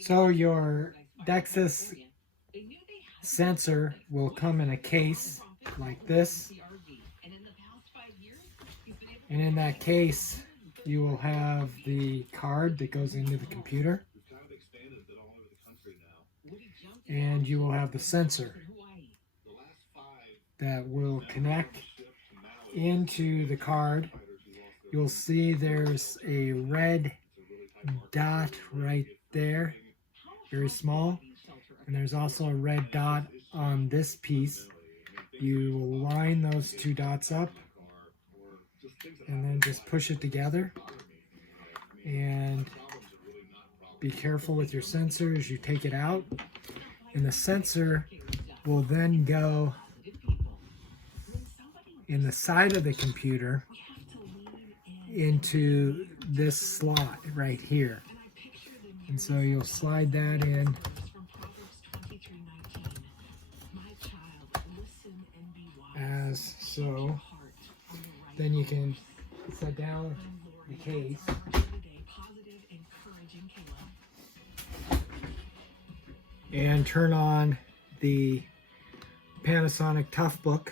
So your Dexis sensor will come in a case like this, and in that case you will have the card that goes into the computer, and you will have the sensor that will connect into the card. You'll see there's a red dot right there, very small, and there's also a red dot on this piece. You will line those two dots up and then just push it together, and be careful with your sensor as you take it out, and the sensor will then go in the side of the computer into this slot right here. And so you'll slide that in as so. Then you can set down the case and turn on the Panasonic Toughbook.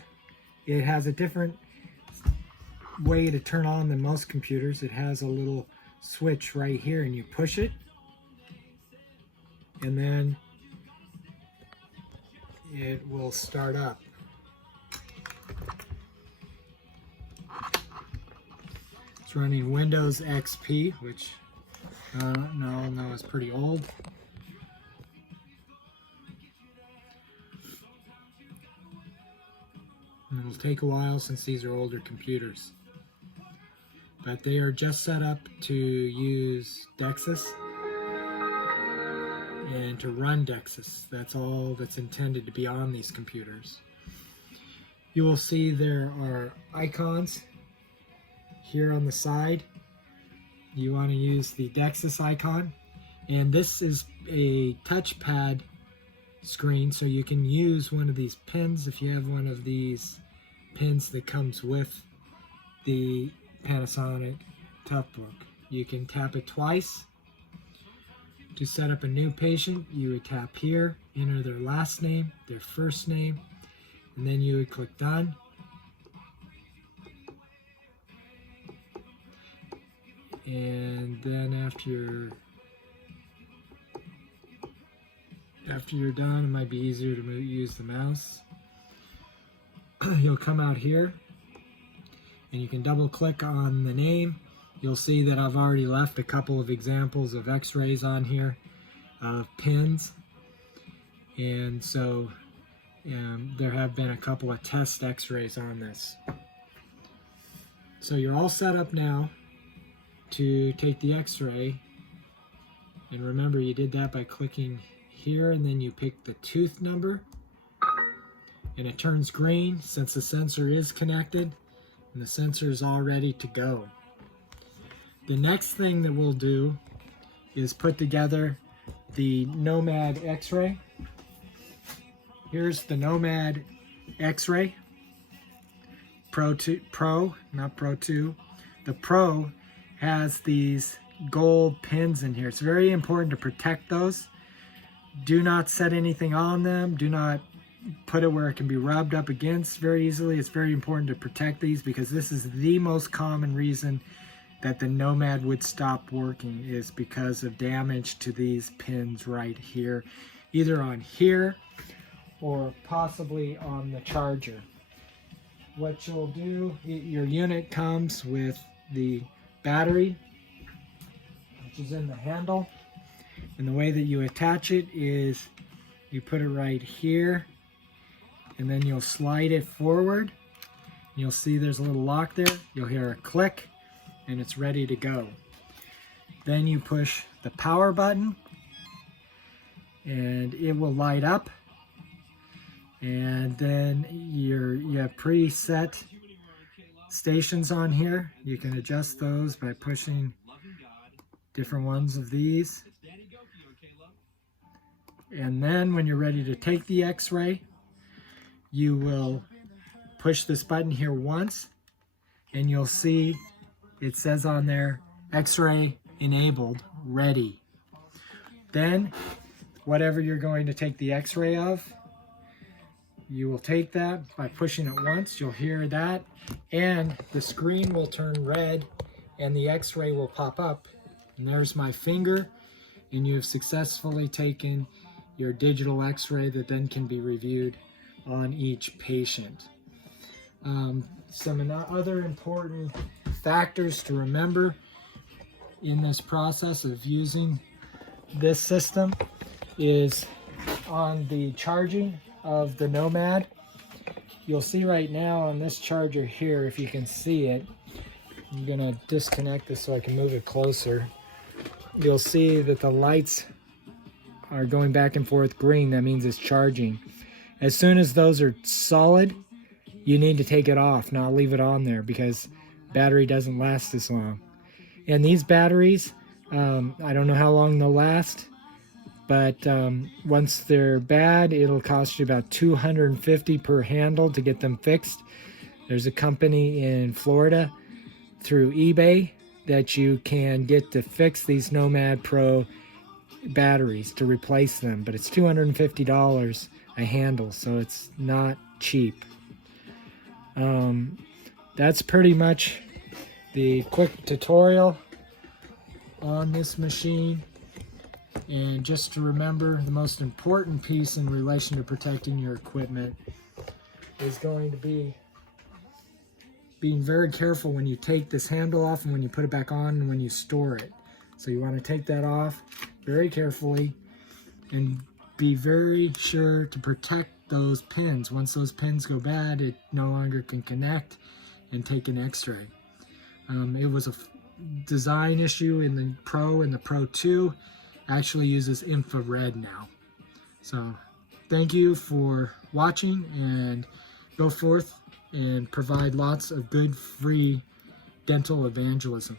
It has a different way to turn on than most computers. It has a little switch right here, and you push it, and then it will start up. It's running Windows XP, which no, is pretty old. And it'll take a while since these are older computers. But they are just set up to use Dexis and to run Dexis. That's all that's intended to be on these computers. You will see there are icons here on the side. You want to use the Dexis icon, and this is a touchpad screen, so you can use one of these pins if you have one of these pins that comes with the Panasonic Toughbook. You can tap it twice. To set up a new patient, you would tap here, enter their last name, their first name, and then you would click done. And then after you're done, it might be easier to use the mouse. You'll come out here and you can double click on the name. You'll see that I've already left a couple of examples of x-rays on here, of pins, and so there have been a couple of test x-rays on this. So you're all set up now to take the x-ray, and remember you did that by clicking here, and then you pick the tooth number, and it turns green since the sensor is connected and the sensor is all ready to go. The next thing that we'll do is put together the NOMAD x-ray. Here's the NOMAD x-ray Pro 2, not Pro 2. The Pro has these gold pins in here. It's very important to protect those. Do not set anything on them. Do not put it where it can be rubbed up against very easily. It's very important to protect these, because this is the most common reason that the NOMAD would stop working, is because of damage to these pins right here, either on here or possibly on the charger. What you'll do, your unit comes with the battery, which is in the handle, and the way that you attach it is you put it right here, and then you'll slide it forward. You'll see there's a little lock there. You'll hear a click, and it's ready to go. Then you push the power button, and it will light up, and then you have preset stations on here. You can adjust those by pushing different ones of these. And then when you're ready to take the x-ray, you will push this button here once, and you'll see it says on there, x-ray enabled, ready. Then, whatever you're going to take the x-ray of, you will take that by pushing it once. You'll hear that, and the screen will turn red, and the x-ray will pop up. And there's my finger, and you have successfully taken your digital x-ray that then can be reviewed on each patient. Some other important factors to remember in this process of using this system is on the charging of the Nomad. You'll see right now on this charger here, if you can see it, I'm gonna disconnect this so I can move it closer. You'll see that the lights are going back and forth green. That means it's charging. As soon as those are solid, you need to take it off, not leave it on there, because battery doesn't last this long. And these batteries, I don't know how long they'll last, but once they're bad, it'll cost you about $250 per handle to get them fixed. There's a company in Florida through eBay that you can get to fix these Nomad Pro batteries to replace them, but it's $250 a handle, so it's not cheap. That's pretty much the quick tutorial on this machine. And just to remember, the most important piece in relation to protecting your equipment is going to be being very careful when you take this handle off and when you put it back on and when you store it. So you want to take that off very carefully and be very sure to protect those pins. Once those pins go bad, it no longer can connect and take an x-ray. It was a design issue in the Pro, and the Pro 2 actually uses infrared now. So thank you for watching, and go forth and provide lots of good free dental evangelism.